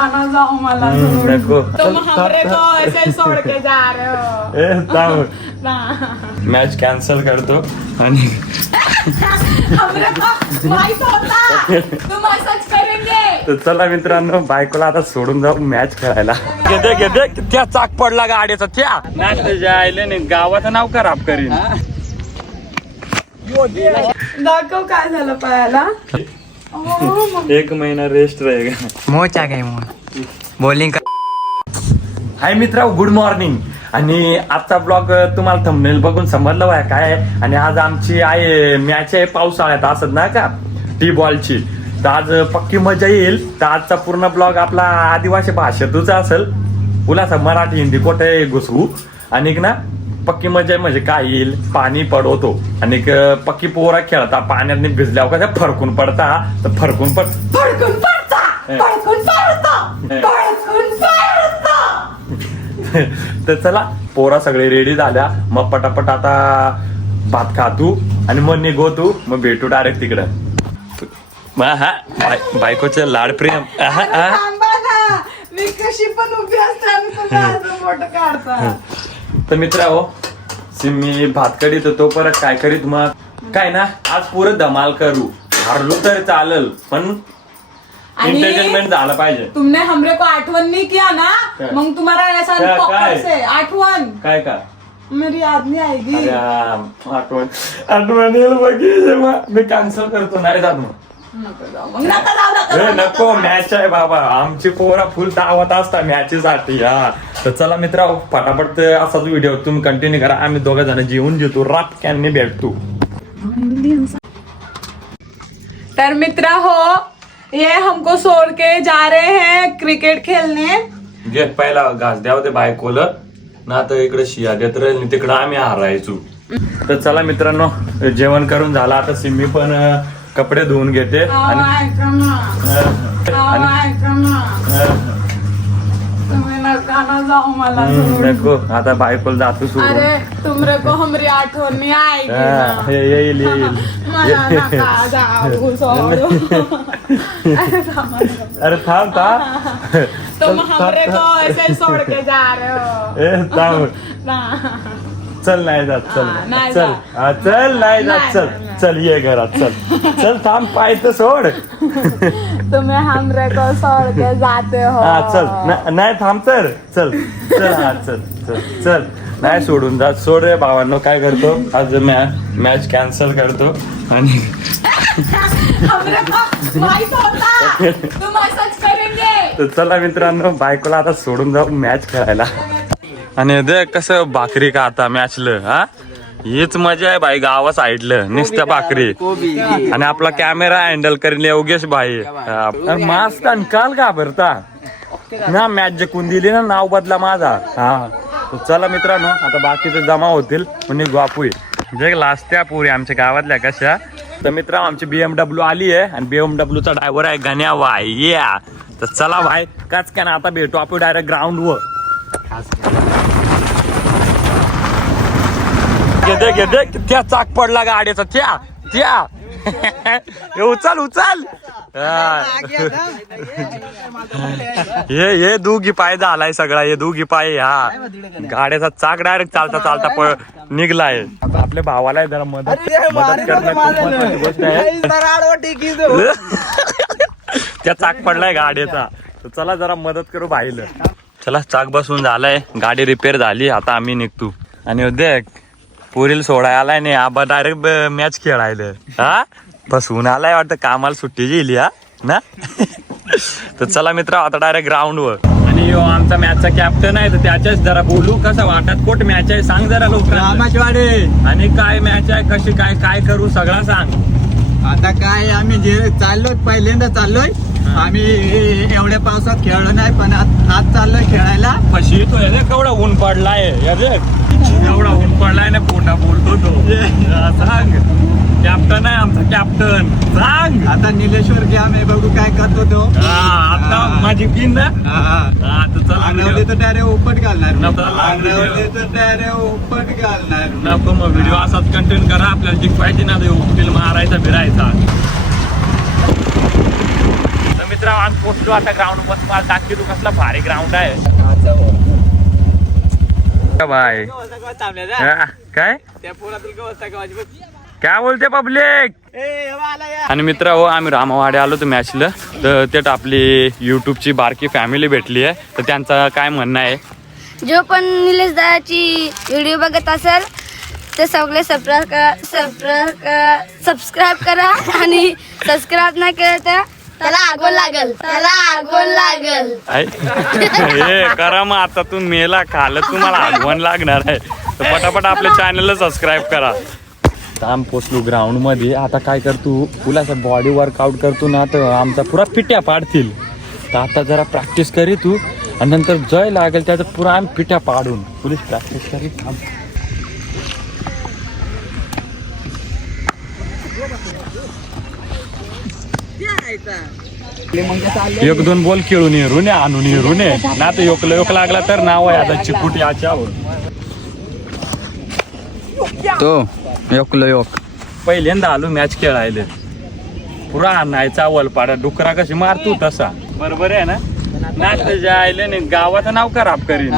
नका जाओ मला नको तुम हमरे को ऐसे छोड़ के जा रहे हो मॅच कॅन्सल करतो आणि हमरे को माहित होता तुम असंच करेंगे. तर चला मित्रांनो, बायकोला आता सोडून जाऊ मॅच खेळायला. घेते त्या चाक पडला गाडीचा त्या नाश्त्याच्या आईले गावाचं नाव खराब करीन. दाखव काय झालं पायाला. 1 महिना रेस्ट रहेगा. मोचा काय मग बॉलिंग हाय मित्रा, गुड मॉर्निंग. आणि आजचा ब्लॉग तुम्हाला थंबनेल बघून समजलं आहे काय आहे. आणि आज आमची आहे मॅच आहे पावसाळ्यात असत ना का टी बॉलची. तर आज पक्की मजा येईल. तर आजचा पूर्ण ब्लॉग आपला आदिवासी भाषेतच असेल. उलासा मराठी हिंदी कुठे घुसवू. आणि ना पक्की मजा म्हणजे काय येईल, पाणी पडवतो आणि पक्की पोरा खेळता पाण्यात भिजल्यावर कसं फरकून पडता. तर फरकून तर चला पोरा सगळे रेडी झाल्या. मग पटापट आता भात खातू आणि मग निघो तू. मग भेटू डायरेक्ट तिकडं. बायकोचं लाडप्रेम. मी कशी पण उभी असते आणि तुम्ही मोठं काढता. तर मित्र हो, मी भात करीत होतो परत काय करीत मग काय ना आज पुरं धमाल करू. हारलो तर चालेल पण एंटरटेनमेंट झालं पाहिजे. तुमने हमरे को आठवण नहीं किया ना, मग तुम्हारा ऐसा पॉकेट से आठवण काय का मेरी याद नहीं आएगी. आठवण येईल बघी. मी कॅन्सल करतो. नाही जात मग. नको, मॅच आहे बाबा. आमची पोरा फुल दावत असता मॅचेसाठी. तर चला मित्रा, फटाफट असाच व्हिडिओ तुम्ही कंटिन्यू करा. आम्ही 2 जण जेवून घेतो, रातक्यांनी भेटतो. तर मित्रा हो, ये हमको छोड़ के जा रहे हैं क्रिकेट खेलने. जे पहिला घास द्याव ते बायकोला ना, तर इकडे शिया देत राहील, तिकडे आम्ही हारायचो. तर चला मित्रांनो, जेवण करून झालं. आता सिम्मी पण कपडे धुवून घेते. जाओ मला. नको, आता बायकोला जातो सोडून. अरे तुमरे को हमरी आठवण नहीं आएगी. येईल मला नका जाऊ सोडू. अरे थांब तुम हमरे को ऐसे छोड़ के जा रहे हो. थांब. चल नाही जात. चल नाही चल चल नाही जात. चल चल ये घरात. चल थांब, पाय तर सोड. तुम्ही हमरे को छोड़ के जाते हो. चल नाही थांब तर. चल चल चल नाही सोडून जात. सोड रे भावांनो. काय करतो आज मॅच कॅन्सल करतो आणि माहित होता तुम असंच करेंगे. तर चला मित्रांनो, बायकोला आता सोडून जाऊ मॅच खेळायला. आणि देख कसं भाकरी का आता मॅचलं. हीच मजा आहे भाई. गावा साईडलं नुसत्या भाकरी. आणि आपला कॅमेरा हँडल करेल योगेश भाई. मास्क काल घाबरता ना. मॅच जिंकून दिली ना, नाव बदला माझा. चला मित्रांनो, आता बाकीचे जमा होतील म्हणजे बापू जे लास्ट्या पुरी आमच्या गावातल्या कशा. तर मित्र आमची BMW आली आहे आणि BMW चा ड्रायव्हर आहे गण्या भाई. तर चला भाई, काच का ना आता भेटू आपण डायरेक्ट ग्राउंड वर. घेते त्या चाक पडला गाडीचा त्या उचल. हे दोघी पाय झालाय सगळा. हे दोघी पाय गाड्याचा चाक डायरेक्ट चालता निघलाय. आपल्या भावाला जरा मदत करणं खूप महत्वाची गोष्ट आहे. त्या चाक पडलाय गाडीचा. तर चला जरा मदत करू भाईला. चला, चाक बसून झालाय, गाडी रिपेअर झाली. आता आम्ही निघतो. आणि देख पुरील सोडाय आलाय नाही. आबा डायरेक्ट मॅच खेळायला. बसून आलाय वाटतं. कामाला सुट्टी गेली ना. तर चला मित्र, आता डायरेक्ट ग्राउंड वर. आणि यो आमचा मॅचचा कॅप्टन आहे. तर त्याच्याच जरा बोलू. कसं वाटत कोट मॅच आहे सांग जरा लोकांना. आणि काय मॅच आहे, कशी काय करू सगळं सांग. आता काय आम्ही जे चाललोय पहिल्यांदा चाललोय. आम्ही एवढ्या पावसात खेळलो नाही, पण आज चाललोय खेळायला. फशी येतोय केवढा ऊन पडलाय. एवढा ऊन पडलाय ना, पोटा बोलतो तो. सांग, कॅप्टन आहे आमचा कॅप्टन. सांग आता निलेश्वर गॅम आहे, बघू काय करतो तो. आता माझी पिन ना. अंगवली तर डायरेक्ट उपट घालणार. नको मग व्हिडिओ असाच कंटेंट करा. आपल्याला जिंकवायची ना, फिल्म मारायचा फिरायचा. मित्र आम्ही पोहोचलो आता ग्राउंड वर. तुम्हाला दाखवी तू कसला भारी ग्राउंड आहे बाय. काय काय बोलते पब्लिक. आणि मित्र हो आम्ही रामवाडे आलो तर मॅचला. तर ते आपली युट्यूबची बारकी फॅमिली भेटली आहे. तर त्यांचं काय म्हणणं आहे. जो पण निलेश दादाची व्हिडिओ बघत असेल ते सगळे सबस्क्राईब करा आणि सबस्क्राईब नाही केलं तर त्याला आगोल लागल. हे करा मग आता तू मेला खाल तुम्हाला आगवण लागणार आहे. तर पटापट आपल्या चॅनलला सबस्क्राईब करा. आम्ही पोचलो ग्राउंड मध्ये. आता काय करतो तुला असं बॉडी वर्कआउट करतो ना तर आमचा पुरा पिट्या पाडतील. तर आता जरा प्रॅक्टिस करी तू आणि नंतर जय लागेल त्याचं पुरा आम्ही पिट्या पाडून पुलिस प्रॅक्टिस करी. एक दोन बॉल खेळून येरून आणून येरून ना तर योक लागला तर नाव आहे आता चिकुट याच्यावर. तो योक पहिल्यांदा आलो मॅच खेळायला. पुरा आणायचा वलपाडा डुकरा कशी मारतो तसा. बरोबर आहे ना. जायला नाही गावाचं नाव खराब करीन.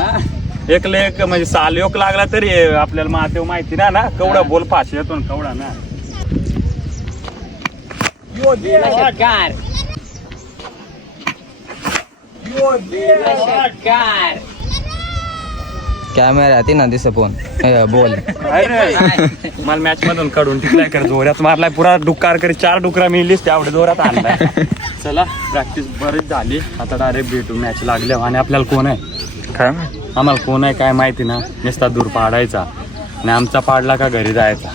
एकले एक म्हणजे साल योग लागला तरी आपल्याला मातेव माहिती ना ना केवढा बोल फाशी येतो केवढा ना. कॅमेरा ती ना दिस फोन बोल. मला मॅच मधून काढून टिकलाय कर जोरात मारलाय पुरा डुक्कार करी 4 डुकरा मिळलीस तेवढे जोरात आणलाय. चला प्रॅक्टिस बरीच झाली. आता डायरेक्ट भेटू मॅच लागल्या. आणि आपल्याला कोण आहे काय आम्हाला कोण आहे काय माहिती ना. नुसता दूर पाडायचा आणि आमचा पाडला का घरी जायचा.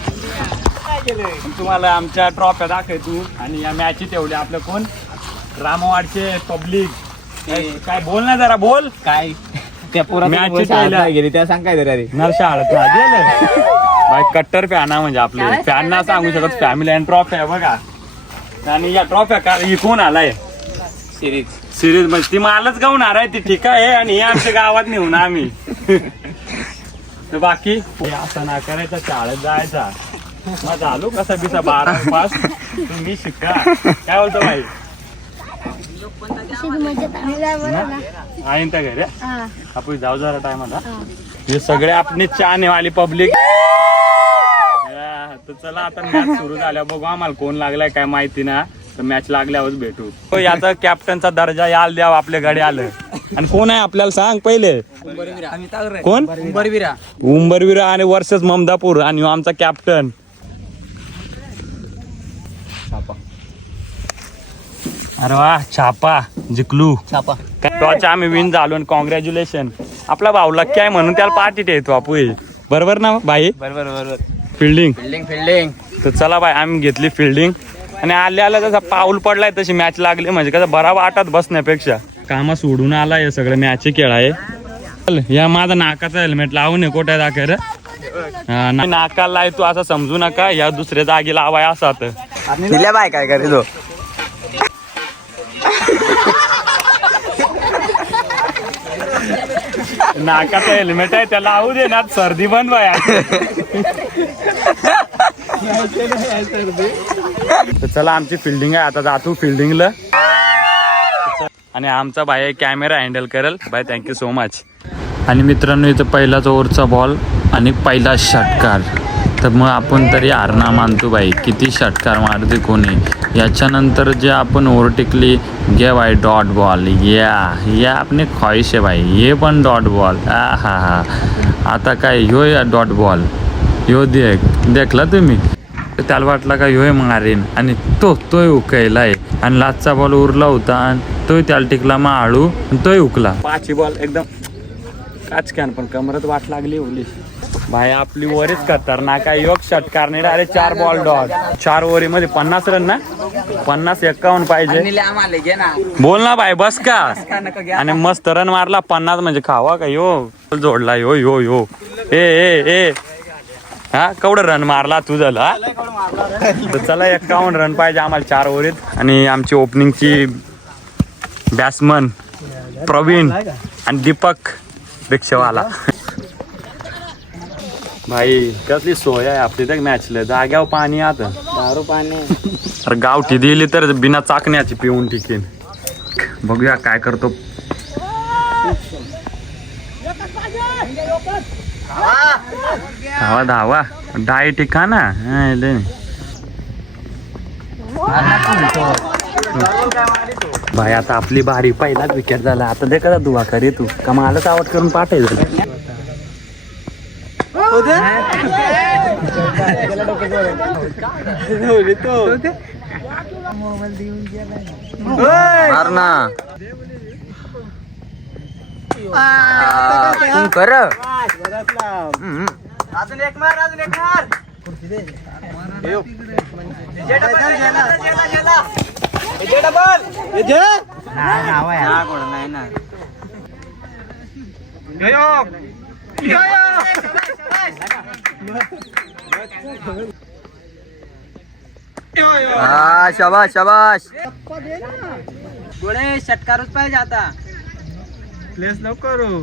तुम्हाला आमच्या ट्रॉफ्या दाखवतो. आणि या मॅची तेवढे आपलं कोण रामवाडचे पब्लिक काय बोल ना जरा बोल काय त्या मॅच गेली त्या सांग काय रे शाळेत बाय कट्टर फॅन म्हणजे आपले फॅन ना सांगू शकत. फॅमिली अँड ट्रॉफ्या बघा. आणि या ट्रॉफ्या का ही कोण आलाय सिरीज म्हणजे ती मालच गावणार आहे ती ठीक आहे. आणि हे आमच्या गावात नेऊन आम्ही. तर बाकी असं ना करायचा शाळेत जायचा. मग झालो कसा बिसा 12 पास तुम्ही शिका. काय बोलतो भाई आहे त्या घरी आपण जाऊ जरा टाइम आता. हे सगळे आपले चाने वाली पब्लिक. तर चला आता मॅच सुरू झाल्या बघू आम्हाला कोण लागलाय काय माहिती ना. तर मॅच लागल्यावर भेटू. याचा कॅप्टनचा दर्जा याल द्यावा आपल्या गाडी आलं. आणि कोण आहे आपल्याला सांग पहिले कोण. उंबरवीरा आणि वर्सेस ममदापूर. आणि आमचा कॅप्टन अरे वा छापा जिंकलू. टॉच आम्ही विन झालो. आणि कॉंग्रॅच्युलेशन. आपला भाऊ लक्की आहे म्हणून त्याला पार्टी ठेवतो आपण. बरोबर ना भाई. बरोबर फिल्डिंग. तर चला भाई आम्ही घेतली फिल्डिंग. आणि आल्या जसा पाऊल पडलाय तशी मॅच लागली. म्हणजे कसं बरा वाटत बसण्यापेक्षा कामा सोडून आला हे सगळं मॅच खेळाय. या माझा नाकाचा हेल्मेट लावून नये कोट्या दाखर. नाकाला लाय तू असं समजू नका. या दुसऱ्या जागी लावाय असा तर बाय काय करे तो. नाकाचा हेल्मेट आहे त्याला लावू दे ना. सर्दी बंद बाय. चला आमची फिल्डिंग आहे आता जातो फिल्डिंगला. आणि आमचा भाई कॅमेरा हँडल करेल. Bye thank you so much. आणि मित्रांनो इथं पहिलाच ओव्हरचा बॉल आणि पहिला षटकार. तर मग आपण तरी हारना मानतो भाई. किती षटकार मारते कोणी. याच्यानंतर जे आपण ओव्हरटेकली घे भाई डॉट बॉल. या आपली ख्वाहिश आहे भाई. हे पण डॉट बॉल. हा आता काय ह्यो या डॉट बॉल ह्यो देखला तुम्ही. त्याला वाटला का ह्यो मारेन. आणि तोय उकळलाय. आणि लाचचा बॉल उरला होता आणि तोय त्याला टिकला मग आळू तोय उकला. 5 बॉल एकदम काचक्यान पण कमरत वाट लागली ओली भाई. आपली वरीच खतरनाक आहे. योग षटकार नाही अरे 4 बॉल डॉट. 4 ओव्हरी मध्ये 50 रन ना. 50-51 पाहिजे. बोल ना भाई बस का. आणि मस्त रन मारला 50 म्हणजे खावा का. यो जोडला यो ए हा केवढं रन मारला तू झाला. तर चला 51 रन पाहिजे आम्हाला 4 ओव्हरीत. आणि आमची ओपनिंगची बॅट्समन प्रवीण आणि दीपक रिक्षावाला. भाई कसली सोय आहे आपली तर मॅचला. जाग्यावर पाणी आता दारू पाणी. अरे गावठी दिली तर बिना चाकण्याची पिऊन टिकेन. बघूया काय करतो. धावा धावा डाय ठिकाणा भाई. आता आपली बारी पहिलाच विकेट झाला. आता दे करा दुवा करे तू का मलाच आउट करून पाठायचं. मार ना कर. अजून एक मार. शाबाश शाबाश. गोळे षटकारच पाहिजे आता. प्लेस नको करू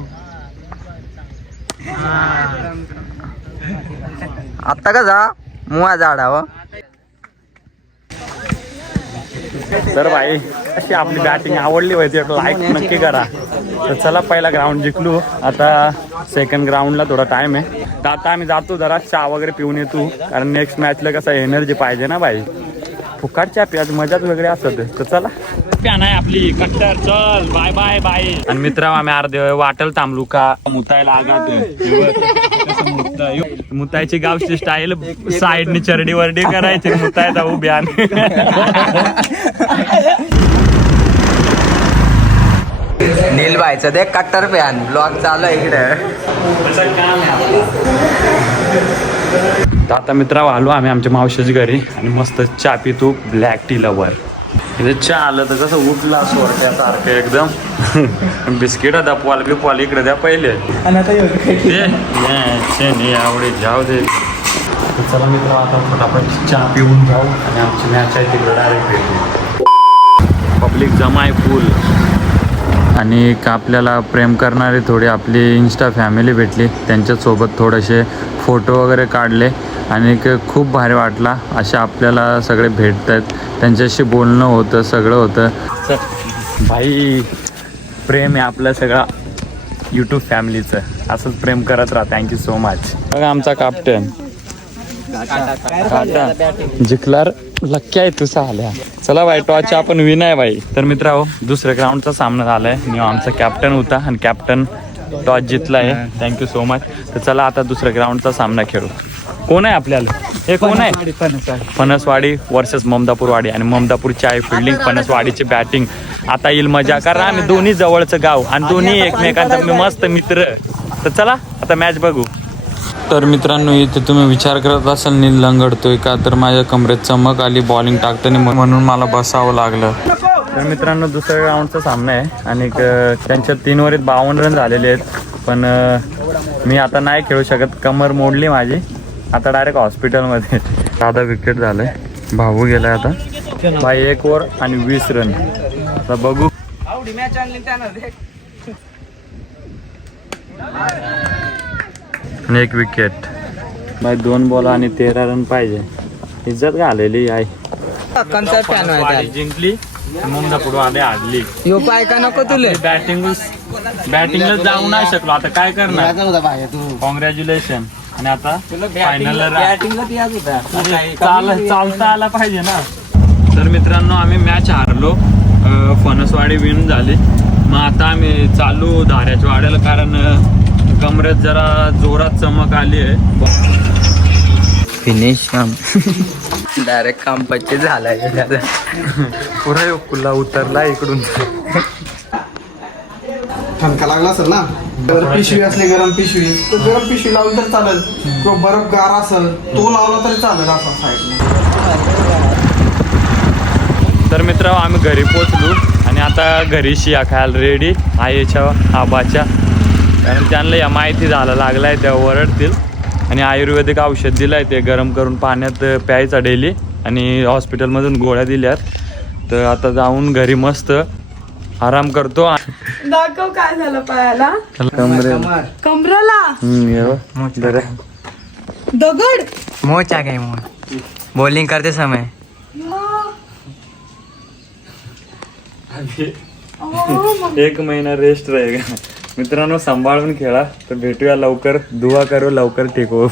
आता का जा मुळा झाडावं. तर भाई अशी आपली बॅटिंग आवडली पाहिजे लाईक नक्की करा. तर चला पहिला ग्राउंड जिंकलो. आता सेकंड ग्राउंडला थोडा टाइम आहे. तर आता आम्ही जातो जरा चहा वगैरे पिऊन येतो. कारण नेक्स्ट मॅचला कसं एनर्जी पाहिजे ना भाई. फुकाट चहा प्याज मजाच वेगळी असत. तर चला प्यान आहे आपली कट्टर. चल बाय बाय बाय. आणि मित्र आम्ही अर्धे वाटल थांबलो का मुतायला आगात. मुतायची गावची स्टाईल साईडनी चरडी वरडी करायची मुतायचा उभ्या. नील भाईचं ते कट्टर पॅन ब्लॉग चालू आहे इकडे. तर आता मित्रा आलो आम्ही आमच्या मावशीच्या घरी आणि मस्त चहा पितो. Black tea lover. इथे चहा आलं तर कसं उठला सोडत्यासारखं एकदम. बिस्किट दपवाल बिपवाल इकडे द्या पहिले. आवडे जाऊ दे. चला मित्र आता फटाफट चहा पिऊन जाऊ आणि आमची मॅच आहे तिकडे डायरेक्ट भेटू. पब्लिक जमा आहे फुल. आणि एक आपल्याला प्रेम करणारी थोडी आपली इन्स्टा फॅमिली भेटली. त्यांच्यासोबत थोडेसे फोटो वगैरे काढले आणि खूप भारी वाटला. अशा आपल्याला सगळे भेटत आहेत. त्यांच्याशी बोलणं होतं सगळं होतं. भाई प्रेम आहे आपलं सगळं यूट्यूब फॅमिलीचं. असंच प्रेम करत राहा. Thank you so much. बघा आमचा कॅप्टन जिंकलार लक्की आहे तुझा आल्या. चला भाई टॉसच्या आपण विन आहे भाई. तर मित्रांनो दुसऱ्या ग्राउंडचा सामना झाला आहे. मी आमचा कॅप्टन होता आणि कॅप्टन टॉस जिंकला आहे. Thank you so much. तर चला आता दुसऱ्या ग्राउंडचा सामना खेळू. कोण आहे आपल्याला हे कोण आहे. फणसवाडी वर्सेस ममदापूरवाडी. आणि ममदापूरची आहे फिल्डिंग फणसवाडीची बॅटिंग. आता येईल मजा कारण आम्ही दोन्ही जवळचं गाव आणि दोन्ही एकमेकांचा मस्त मित्र. तर चला आता मॅच बघू. तर मित्रांनो इथे तुम्ही विचार करत असाल नील लंगडतोय का. तर माझ्या कमरेत चमक आली बॉलिंग टाकताना म्हणून मला बसावं लागलं. तर मित्रांनो दुसऱ्या राऊंडचा सामना आहे आणि त्यांच्या 3 ओव्हरीत 52 रन झालेले आहेत. पण मी आता नाही खेळू शकत. कमर मोडली माझी. आता डायरेक्ट हॉस्पिटलमध्ये. साधा विकेट झालंय. भाऊ गेलाय आता. भाई 1 ओव्हर आणि 20 रन. आता बघू. आणि 1 विकेट. भाई 2 बॉल आणि 13 रन पाहिजे. इज्जत घालेली आहे. जिंकली ममदापूर वाले हारली. यो पाय का नको तुले. बॅटिंगला जाऊ नाही शकलो. आता काय करणार. कॉंग्रॅच्युलेशन. आणि आता फायनल चालता आला पाहिजे ना. तर मित्रांनो आम्ही मॅच हारलो. फणसवाडी विन झाली. मग आता आम्ही चालू धाऱ्याच्या वाड्याला कारण कमरेत जरा जोरात चमक आली आहे. फिनिश काम डायरेक्ट काम पच्चे झालाय. पुरा कुल्ला उतरला इकडून. ठणका लागला असेल ना. पिशवी असली गरम पिशवी तर गरम पिशवी लावली तर चालेल. किंवा बर्फ गार असेल तो लावला तरी चालेल. असा साईडने. तर मित्र आम्ही घरी पोचलो आणि आता घरी शिया खायला रेडी आईच्या आबाच्या. कारण त्यांना या माहिती झालं लागलं आहे त्या ओरडतील. आणि आयुर्वेदिक औषध दिलं आहे ते गरम करून पाण्यात प्यायचा डेली. आणि हॉस्पिटलमधून गोळ्या दिल्यात. तर आता जाऊन घरी मस्त आराम करतो. दाखव काय झालं पायाला. कमरेला दगड. मोचा काय मग बॉलिंग करते समय 1 महिना रेस्ट रहेगा. मित्रांनो सांभाळून खेळा. तर भेटूया लवकर. दुआ करू लवकर ठीक हो.